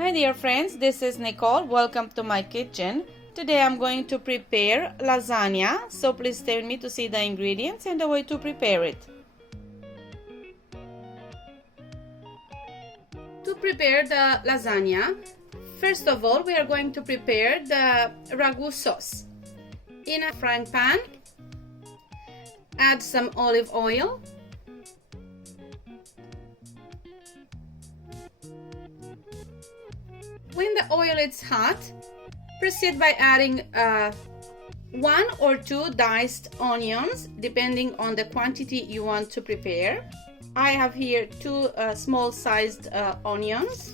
Hi dear friends, this is Nicole. Welcome to my kitchen. Today I'm going to prepare lasagna, so please stay with me to see the ingredients and the way to prepare it. To prepare the lasagna, first of all we are going to prepare the ragu sauce. In a frying pan, add some olive oil. When the oil is hot, proceed by adding 1 or 2 diced onions, depending on the quantity you want to prepare. I have here 2 small sized onions.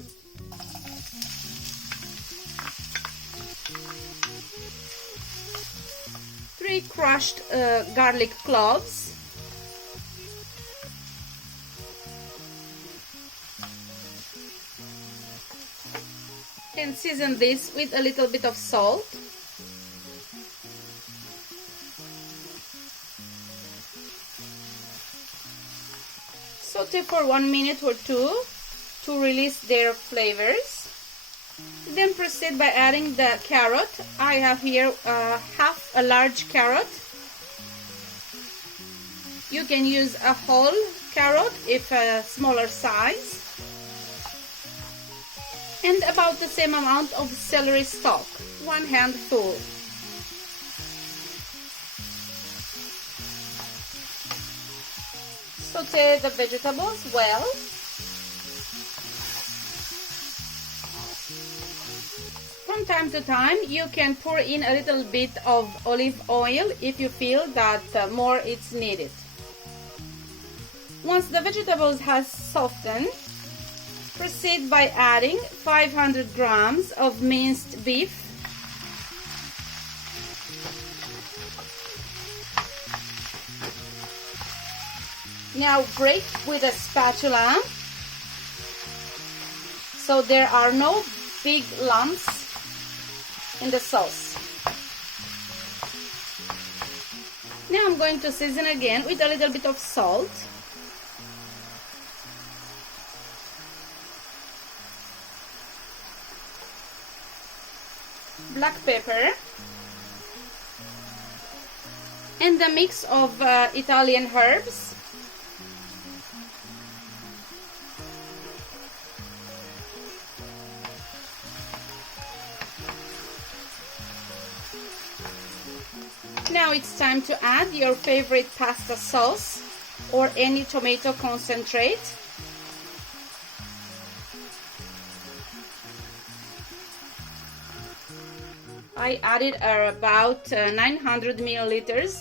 Three crushed garlic cloves. And season this with a little bit of salt. Saute for 1 minute or 2 to release their flavors. Then proceed by adding the carrot. I have here half a large carrot. You can use a whole carrot if a smaller size. And about the same amount of celery stalk, 1 handful. Saute the vegetables well. From time to time, you can pour in a little bit of olive oil if you feel that more is needed. Once the vegetables has softened, proceed by adding 500 grams of minced beef, now break with a spatula so there are no big lumps in the sauce. Now I'm going to season again with a little bit of salt, black pepper, and a mix of Italian herbs. Now it's time to add your favorite pasta sauce or any tomato concentrate. I added about 900 milliliters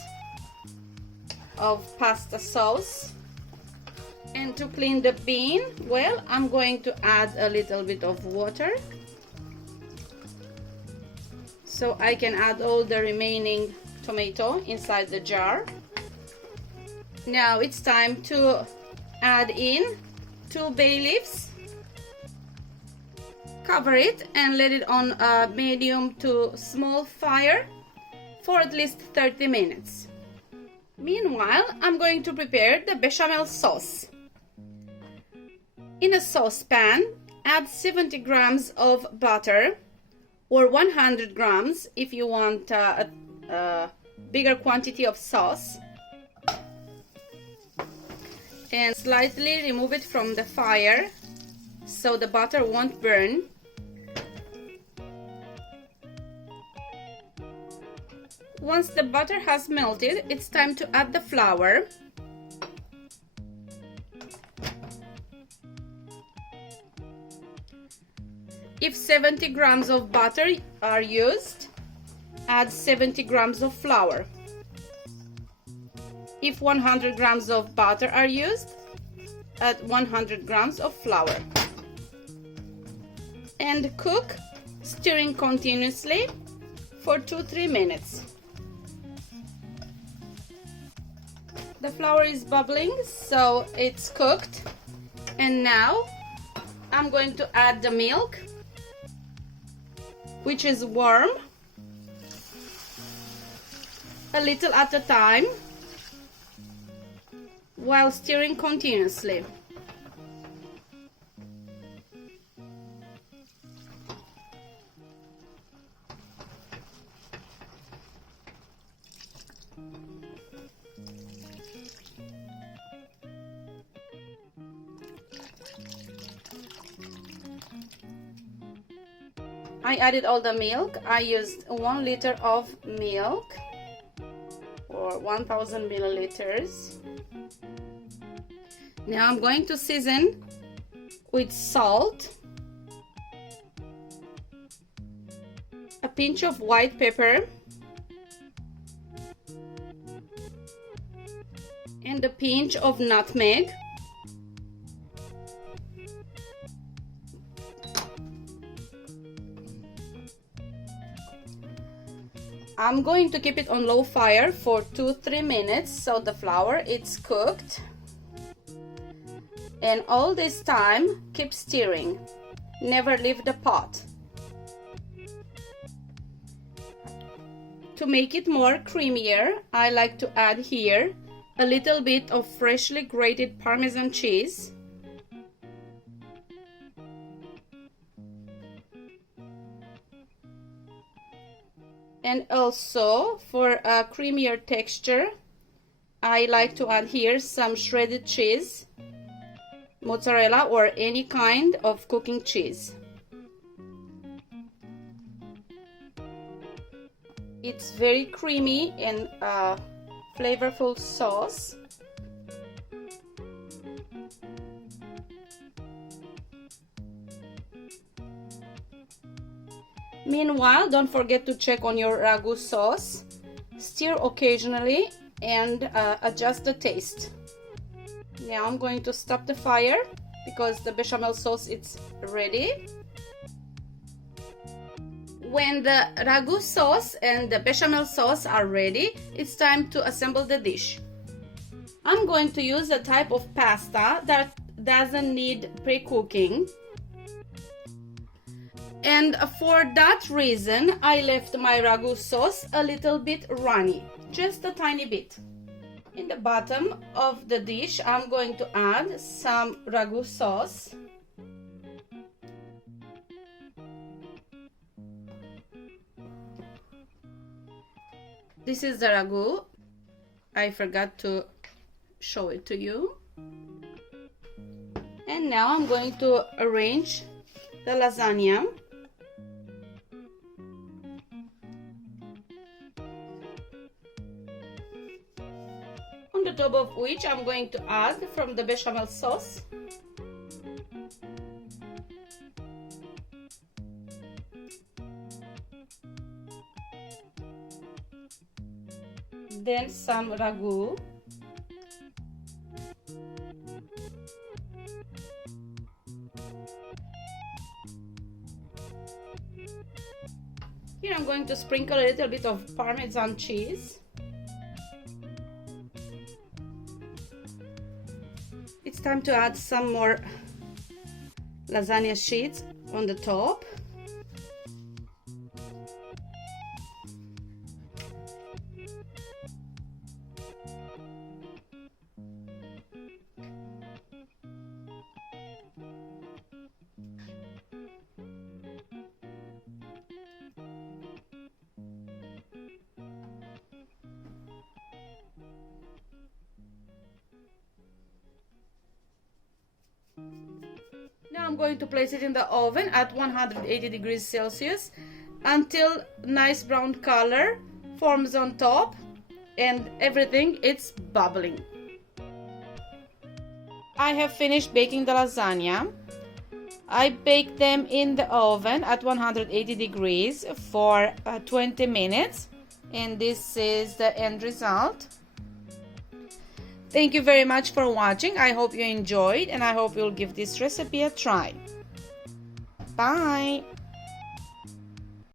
of pasta sauce. And to clean the bean, well, I'm going to add a little bit of water so I can add all the remaining tomato inside the jar. Now it's time to add in 2 bay leaves. Cover it and let it on a medium to small fire for at least 30 minutes. Meanwhile, I'm going to prepare the bechamel sauce. In a saucepan, add 70 grams of butter or 100 grams if you want a bigger quantity of sauce. And slightly remove it from the fire so the butter won't burn. Once the butter has melted, it's time to add the flour. If 70 grams of butter are used, add 70 grams of flour. If 100 grams of butter are used, add 100 grams of flour. And cook, stirring continuously for 2-3 minutes. The flour is bubbling, so it's cooked. And now I'm going to add the milk, which is warm, a little at a time, while stirring continuously. I added all the milk. I used 1 liter of milk or 1000 milliliters. Now I'm going to season with salt, a pinch of white pepper, and a pinch of nutmeg. I'm going to keep it on low fire for 2-3 minutes so the flour is cooked. And all this time, keep stirring. Never leave the pot. To make it more creamier, I like to add here a little bit of freshly grated Parmesan cheese. And also, for a creamier texture, I like to add here some shredded cheese, mozzarella or any kind of cooking cheese. It's very creamy and flavorful sauce. Meanwhile, don't forget to check on your ragu sauce. Stir occasionally and adjust the taste. Now I'm going to stop the fire because the bechamel sauce is ready. When the ragu sauce and the bechamel sauce are ready, it's time to assemble the dish. I'm going to use a type of pasta that doesn't need pre-cooking. And for that reason, I left my ragu sauce a little bit runny, just a tiny bit. In the bottom of the dish, I'm going to add some ragu sauce. This is the ragu. I forgot to show it to you. And now I'm going to arrange the lasagna. On the top of which I'm going to add from the bechamel sauce. Then some ragu. Here I'm going to sprinkle a little bit of Parmesan cheese. It's time to add some more lasagna sheets on the top. Now I'm going to place it in the oven at 180 degrees Celsius until nice brown color forms on top and everything is bubbling. I have finished baking the lasagna. I baked them in the oven at 180 degrees for 20 minutes and this is the end result. Thank you very much for watching. I hope you enjoyed and I hope you'll give this recipe a try. Bye!